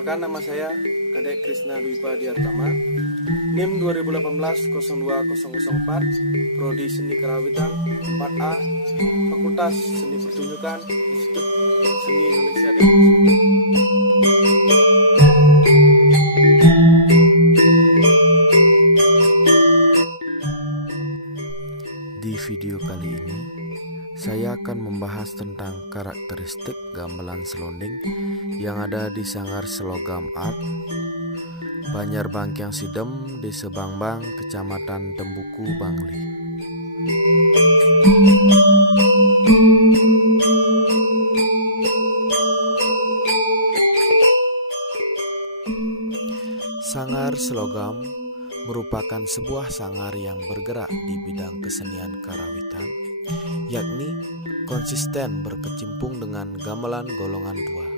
Perkenalkan, nama saya Kadek Krisna Dwipa Diartama, NIM 2018-02004, Prodi Seni Karawitan 4A, Fakultas Seni Pertunjukan, Institut Seni Indonesia Denpasar. Di video kali ini, saya akan membahas tentang karakteristik gamelan selonding yang ada di Sanggar Selogam Art, Banjarbangkyang Sidem, Desa Bangbang, Kecamatan Dembuku, Bangli. Sanggar Selogam merupakan sebuah sanggar yang bergerak di bidang kesenian karawitan, yakni konsisten berkecimpung dengan gamelan golongan tua.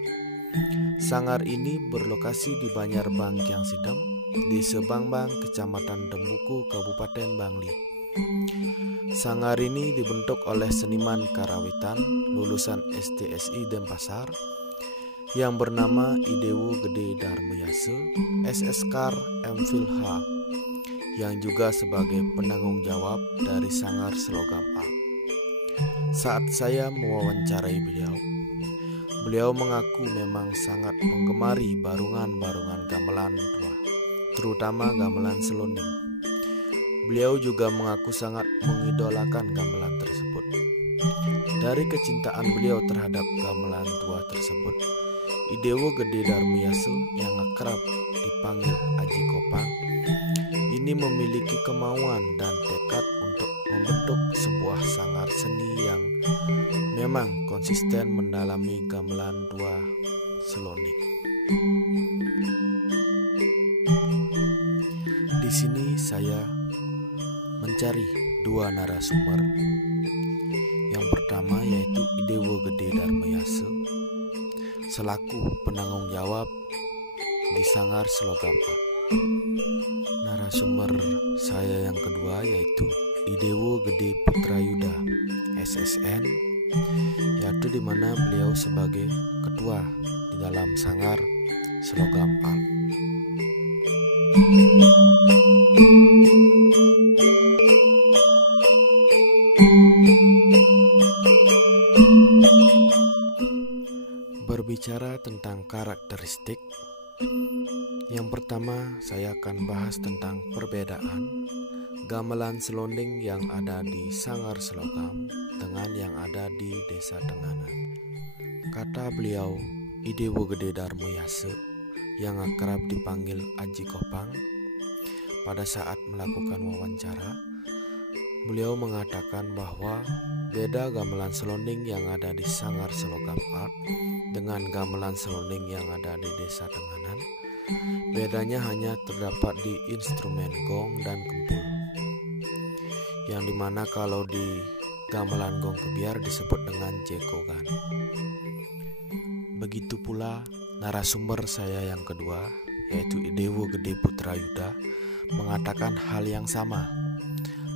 Sanggar ini berlokasi di Banjarbangkyang Sidem, Desa Bangbang, Kecamatan Dembuku, Kabupaten Bangli. Sanggar ini dibentuk oleh seniman karawitan lulusan STSI Denpasar yang bernama Idewo Gede Darmayase, SSkar MPhilH, yang juga sebagai penanggung jawab dari Sanggar Selogam Art. Saat saya mewawancarai beliau mengaku memang sangat menggemari barungan-barungan gamelan tua, terutama gamelan selonding. Beliau juga mengaku sangat mengidolakan gamelan tersebut. Dari kecintaan beliau terhadap gamelan tua tersebut, Idewo Gede Darmayase yang akrab dipanggil Aji Kopang ini memiliki kemauan dan tekad untuk membentuk sebuah sanggar seni yang memang konsisten mendalami gamelan tua selonding. Di sini saya mencari dua narasumber. Yang pertama yaitu Idewo Gede Darmayase selaku penanggung jawab di Sanggar Selogam Art. Narasumber saya yang kedua yaitu Idewo Gede Putrayuda SSN, yaitu di mana beliau sebagai ketua di dalam Sanggar Selogam Art. Berbicara tentang karakteristik, yang pertama saya akan bahas tentang perbedaan gamelan selonding yang ada di Sanggar Selogam dengan yang ada di Desa Tenganan. Kata beliau, Idewo Gede Darmayase yang akrab dipanggil Aji Kopang, pada saat melakukan wawancara, beliau mengatakan bahwa beda gamelan selonding yang ada di Sanggar Selogam Art dengan gamelan selonding yang ada di Desa Tenganan, bedanya hanya terdapat di instrumen gong dan kempul, yang dimana kalau di gamelan gong kebiar disebut dengan jekogan. Begitu pula narasumber saya yang kedua yaitu Idewo Gede Putrayuda mengatakan hal yang sama.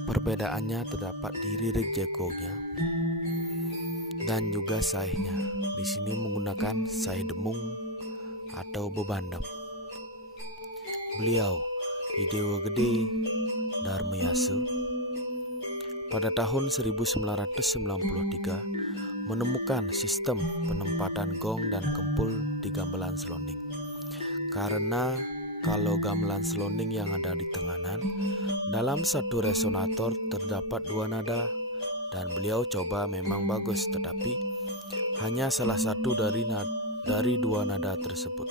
Perbedaannya terdapat di lirik jekognya dan juga saihnya. Di sini menggunakan saih demung atau bebandem. Beliau, Idewo Gede Darmayase, pada tahun 1993 menemukan sistem penempatan gong dan kempul di gamelan selonding. Karena kalau gamelan selonding yang ada di Tenganan, dalam satu resonator terdapat dua nada, dan beliau coba memang bagus, tetapi hanya salah satu dari dua nada tersebut.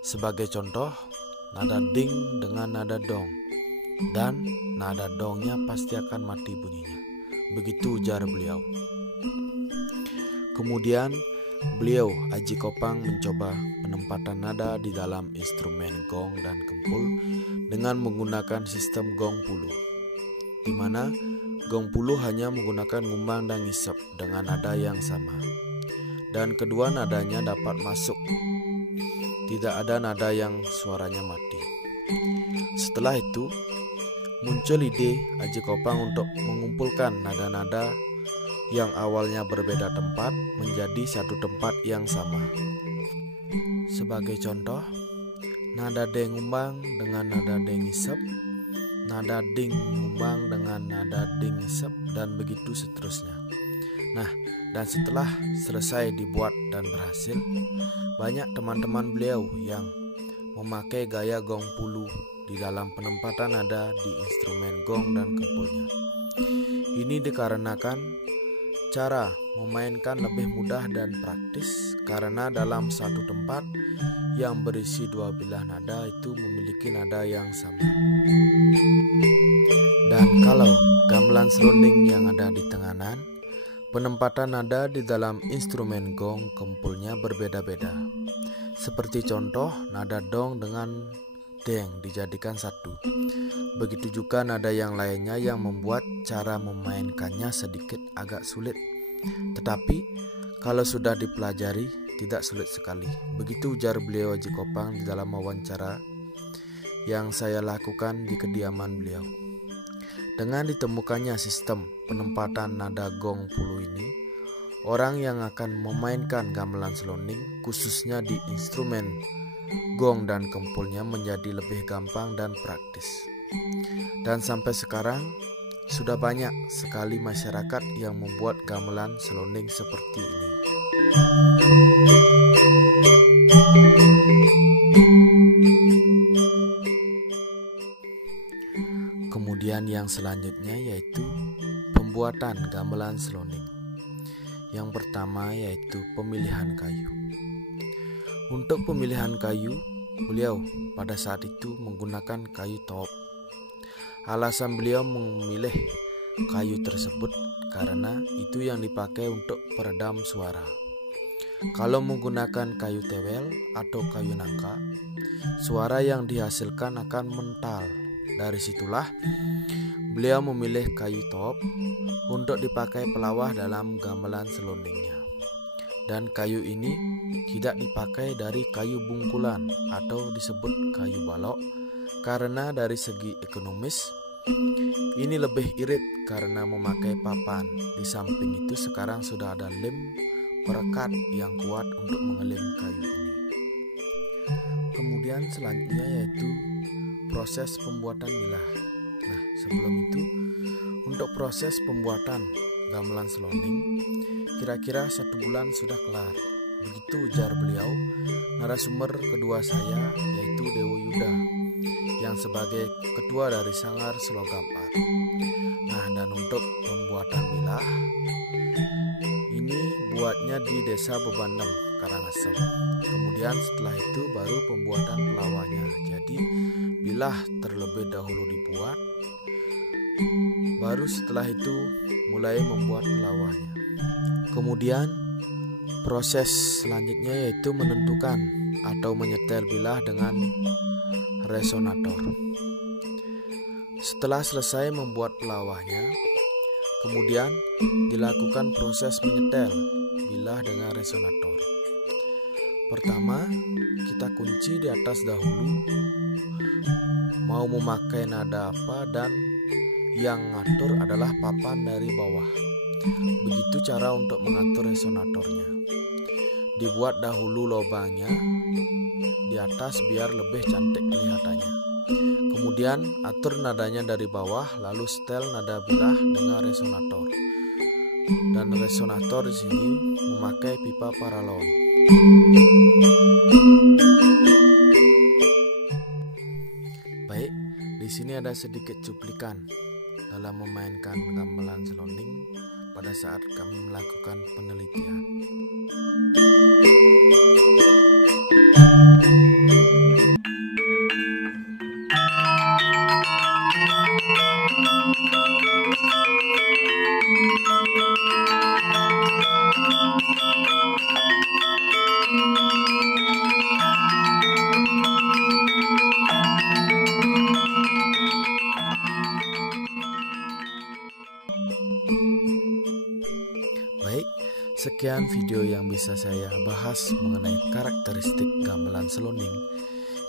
Sebagai contoh, nada ding dengan nada dong, dan nada dongnya pasti akan mati bunyinya. Begitu ujar beliau. Kemudian beliau, Aji Kopang, mencoba penempatan nada di dalam instrumen gong dan kempul dengan menggunakan sistem gong puluh, di mana gong puluh hanya menggunakan ngumbang dan ngisep dengan nada yang sama, dan kedua nadanya dapat masuk, tidak ada nada yang suaranya mati. Setelah itu muncul ide Aji Kopang untuk mengumpulkan nada-nada yang awalnya berbeda tempat menjadi satu tempat yang sama. Sebagai contoh, nada deng umbang dengan nada deng isep, nada ding umbang dengan nada ding isep, dan begitu seterusnya. Nah, dan setelah selesai dibuat dan berhasil, banyak teman-teman beliau yang memakai gaya gong pulu di dalam penempatan nada di instrumen gong dan kempulnya. Ini dikarenakan cara memainkan lebih mudah dan praktis karena dalam satu tempat yang berisi dua bilah nada itu memiliki nada yang sama. Dan kalau gamelan selonding yang ada di tenganan, penempatan nada di dalam instrumen gong kempulnya berbeda-beda. Seperti contoh, nada dong dengan deng dijadikan satu. Begitu juga nada yang lainnya yang membuat cara memainkannya sedikit agak sulit. Tetapi kalau sudah dipelajari tidak sulit sekali. Begitu ujar beliau Haji Kopang di dalam wawancara yang saya lakukan di kediaman beliau. Dengan ditemukannya sistem penempatan nada gong pulu ini, orang yang akan memainkan gamelan selonding khususnya di instrumen gong dan kempulnya menjadi lebih gampang dan praktis. Dan sampai sekarang sudah banyak sekali masyarakat yang membuat gamelan selonding seperti ini. Kemudian yang selanjutnya yaitu pembuatan gamelan selonding. Yang pertama yaitu pemilihan kayu. Untuk pemilihan kayu, beliau pada saat itu menggunakan kayu top. Alasan beliau memilih kayu tersebut karena itu yang dipakai untuk peredam suara. Kalau menggunakan kayu tewel atau kayu nangka, suara yang dihasilkan akan mental. Dari situlah beliau memilih kayu top untuk dipakai pelawah dalam gamelan selondingnya. Dan kayu ini tidak dipakai dari kayu bungkulan atau disebut kayu balok karena dari segi ekonomis ini lebih irit karena memakai papan. Di samping itu sekarang sudah ada lem perekat yang kuat untuk mengelem kayu ini. Kemudian selanjutnya yaitu proses pembuatan bilah. Nah, sebelum itu untuk proses pembuatan gamelan selonding kira-kira 1 bulan sudah kelar. Begitu ujar beliau narasumber kedua saya yaitu Dewo Yuda yang sebagai ketua dari Sanggar Selogam Art. Nah, dan untuk pembuatan bilah ini buatnya di Desa Bebandem, Karangasem. Kemudian setelah itu baru pembuatan pelawahnya. Jadi bilah terlebih dahulu dibuat, baru setelah itu mulai membuat pelawahnya. Kemudian proses selanjutnya yaitu menentukan atau menyetel bilah dengan resonator. Setelah selesai membuat pelawahnya, kemudian dilakukan proses menyetel bilah dengan resonator. Pertama, kita kunci di atas dahulu mau memakai nada apa, dan yang ngatur adalah papan dari bawah. Begitu cara untuk mengatur resonatornya. Dibuat dahulu lubangnya di atas biar lebih cantik kelihatannya. Kemudian atur nadanya dari bawah, lalu setel nada bilah dengan resonator. Dan resonator di sini memakai pipa paralon. Baik, di sini ada sedikit cuplikan dalam memainkan gamelan selonding pada saat kami melakukan penelitian. Baik, sekian video yang bisa saya bahas mengenai karakteristik gamelan selonding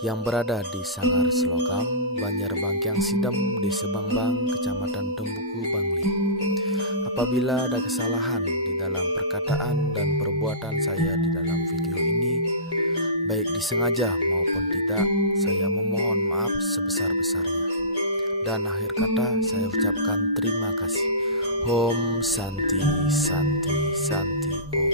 yang berada di Sanggar Selogam, Banjarbangkyang Sidem, Desa Bangbang, Kecamatan Tembuku, Bangli. Apabila ada kesalahan di dalam perkataan dan perbuatan saya di dalam video ini, baik disengaja maupun tidak, saya memohon maaf sebesar-besarnya. Dan akhir kata saya ucapkan terima kasih. Om Santi Santi Santi Om.